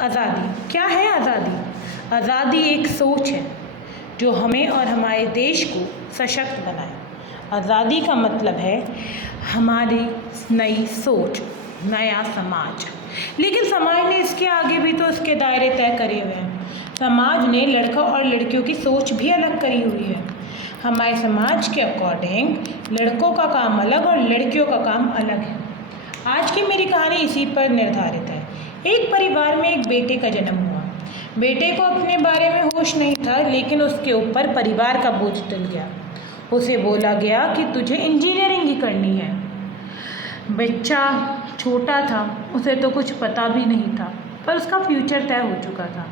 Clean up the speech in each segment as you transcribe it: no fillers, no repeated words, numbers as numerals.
आज़ादी क्या है? आज़ादी एक सोच है जो हमें और हमारे देश को सशक्त बनाए। आज़ादी का मतलब है हमारी नई सोच, नया समाज। लेकिन समाज ने इसके आगे भी तो उसके दायरे तय करे हुए हैं। समाज ने लड़का और लड़कियों की सोच भी अलग करी हुई है। हमारे समाज के अकॉर्डिंग लड़कों का काम अलग और लड़कियों का काम अलग है। आज की मेरी कहानी इसी पर निर्धारित है। एक परिवार में एक बेटे का जन्म हुआ। बेटे को अपने बारे में होश नहीं था, लेकिन उसके ऊपर परिवार का बोझ टल गया। उसे बोला गया कि तुझे इंजीनियरिंग ही करनी है। बच्चा छोटा था, उसे तो कुछ पता भी नहीं था, पर उसका फ्यूचर तय हो चुका था।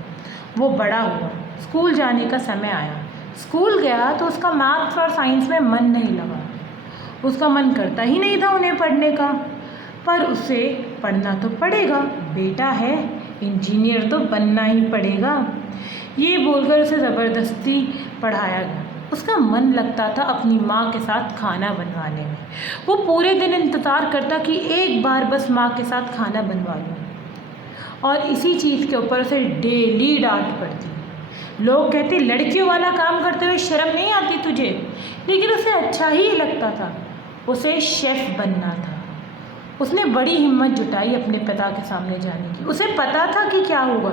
वो बड़ा हुआ, स्कूल जाने का समय आया। स्कूल गया तो उसका मैथ्स और साइंस में मन नहीं लगा। उसका मन करता ही नहीं था उन्हें पढ़ने का, पर उसे पढ़ना तो पड़ेगा, बेटा है, इंजीनियर तो बनना ही पड़ेगा। ये बोलकर उसे ज़बरदस्ती पढ़ाया गया। उसका मन लगता था अपनी माँ के साथ खाना बनवाने में। वो पूरे दिन इंतज़ार करता कि एक बार बस माँ के साथ खाना बनवा लूँ, और इसी चीज़ के ऊपर उसे डेली डांट पड़ती। लोग कहते, लड़कियों वाला काम करते हुए शर्म नहीं आती तुझे? लेकिन उसे अच्छा ही लगता था। उसे शेफ़ बनना था। उसने बड़ी हिम्मत जुटाई अपने पिता के सामने जाने की। उसे पता था कि क्या होगा,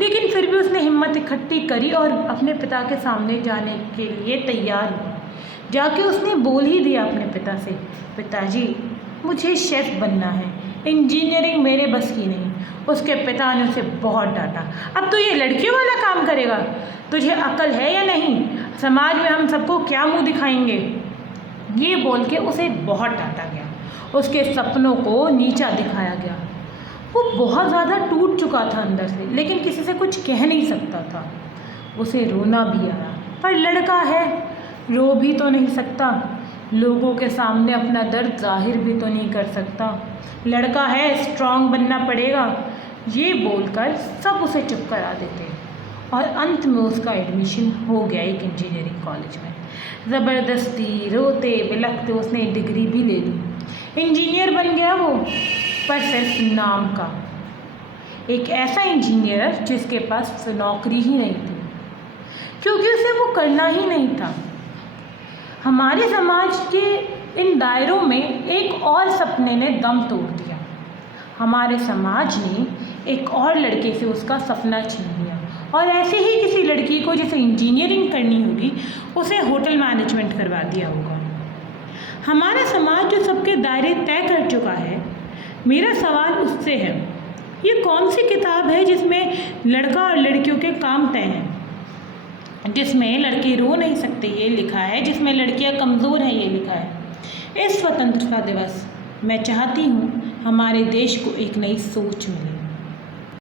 लेकिन फिर भी उसने हिम्मत इकट्ठी करी और अपने पिता के सामने जाने के लिए तैयार हुआ। जाके उसने बोल ही दिया अपने पिता से, पिताजी मुझे शेफ़ बनना है, इंजीनियरिंग मेरे बस की नहीं। उसके पिता ने उसे बहुत डांटा, अब तो ये लड़कियों वाला काम करेगा, तुझे अकल है या नहीं? समाज में हम सबको क्या मुँह दिखाएंगे? ये बोल के उसे बहुत डांटा गया। उसके सपनों को नीचा दिखाया गया। वो बहुत ज़्यादा टूट चुका था अंदर से, लेकिन किसी से कुछ कह नहीं सकता था। उसे रोना भी आया, पर लड़का है, रो भी तो नहीं सकता, लोगों के सामने अपना दर्द जाहिर भी तो नहीं कर सकता। लड़का है, स्ट्रांग बनना पड़ेगा, ये बोलकर सब उसे चुप करा देते। और अंत में उसका एडमिशन हो गया एक इंजीनियरिंग कॉलेज में। ज़बरदस्ती रोते बिलखते उसने डिग्री भी ले ली। इंजीनियर बन गया वो, पर सिर्फ नाम का। एक ऐसा इंजीनियर जिसके पास नौकरी ही नहीं थी, क्योंकि उसे वो करना ही नहीं था। हमारे समाज के इन दायरों में एक और सपने ने दम तोड़ दिया। हमारे समाज ने एक और लड़के से उसका सपना छीन लिया, और ऐसे ही किसी लड़की को जिसे इंजीनियरिंग करनी होगी, उसे होटल मैनेजमेंट करवा दिया होगा। हमारा समाज जो सबके दायरे तय कर चुका है, मेरा सवाल उससे है, ये कौन सी किताब है जिसमें लड़का और लड़कियों के काम तय हैं, जिसमें लड़के रो नहीं सकते ये लिखा है, जिसमें लड़कियां कमज़ोर हैं ये लिखा है? इस स्वतंत्रता दिवस मैं चाहती हूँ हमारे देश को एक नई सोच मिले।